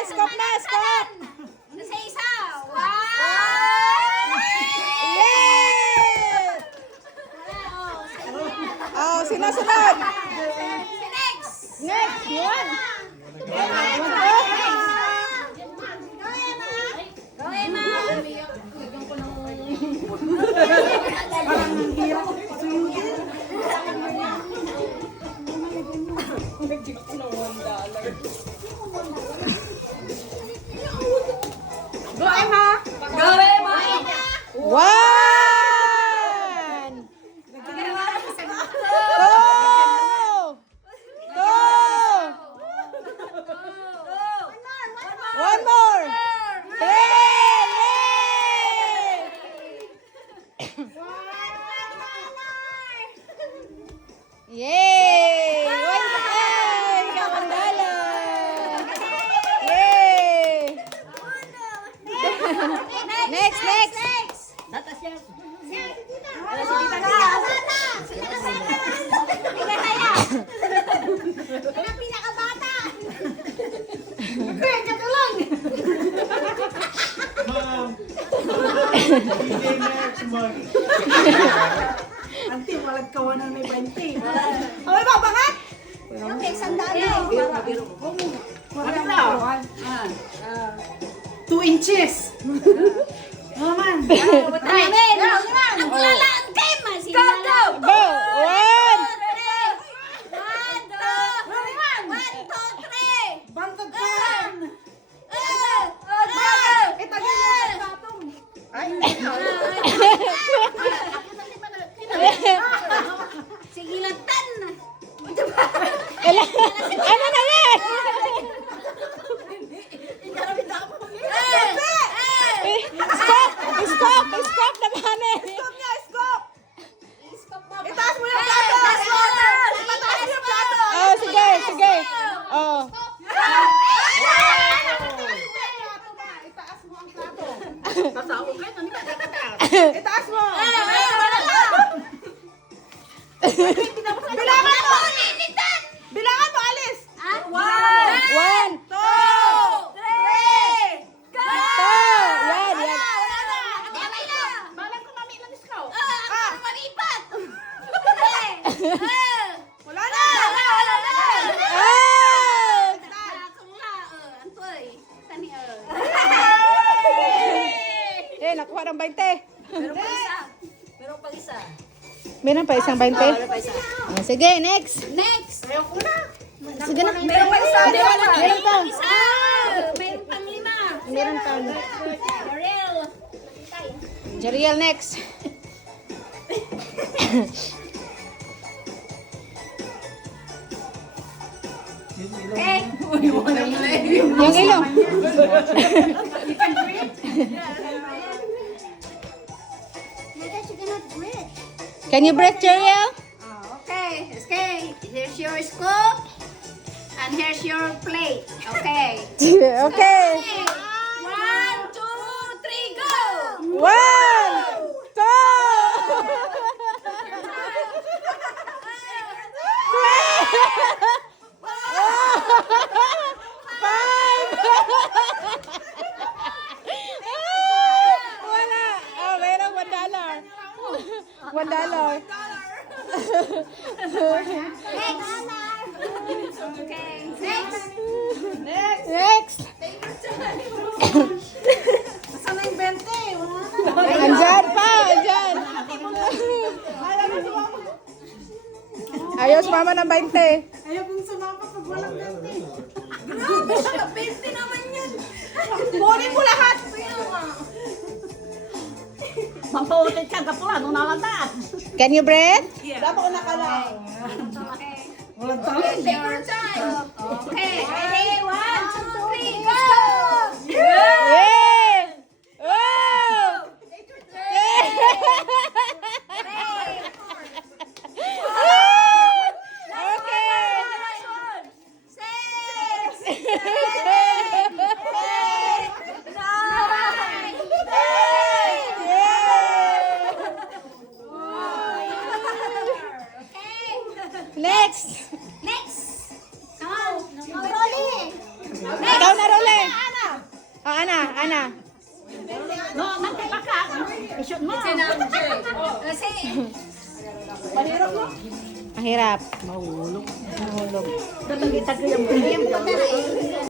Scoop na, scoop! Nasa isa. Wow! Yay! Oh, sino-sunod? Next! Next, yun. Go, Emma! Go, Emma! Go, Emma! One! Two! One more! Yay! Yay! $1. Yay! Next, next! Anti, walang kawanan may 20. Okay, babangat! Okay, sandali. Walang kawan. 2 inches. Naman. Amen! Ang kulalaan kay Ma! Go, go! Go! One! Bantog ka yan. Itagin mo sa patong. Ay, Sigilatan! Ano na yan? Stop! Stop! Stop naman eh! Scoop niya, scoop! Itaas mo yung plato! Itaas yung plato! Oh, sige, sige. Oh. Itaas mo ang plato. Itaas mo! Bilangan mo! Bilangan mo, alis! One! Two! Go! Yan, yan. Balang ko mami lang ikaw. Ako maripat! Wala na! Ah! Eh, nakuha ng 20. Meron pa isang 20? Ah, sige, next. Next! Sige na. Meron pa isa. Meron pa. Isa! Mayroon pang lima! Meron pa. Ariel! Jeriel, next. Okay! Yung ilong. Can you breathe, Jeriel? Okay, okay. Here's your scoop. And here's your plate. Okay. Okay. 1, 2, 3, go! One, two, five. Wala. Oh, meron $1. $1. Okay. Next. Next. Saan na yung 20? Wala na. Andyan pa, andyan. Ayaw sumama ng 20. Ayaw kong sumama pag walang 20. Grabe siya. 20 naman yun. Kunin mo lahat! Mampaulit ka, kapula, nung nalantaan. Can you breathe? Dapat ko nakalang. Okay. Walang Okay, take your time. Okay. Ready? 1, 2, 3, go! Yeah! Oh! Okay! 6, Next! Next! Come on! Rolling! Ikaw na, Role! na. No, nanti pa ka. I-shoot mo. Kasi, Mahirap mo. Mahirap. Mahulog. Mahulog. Tatagitag ko yung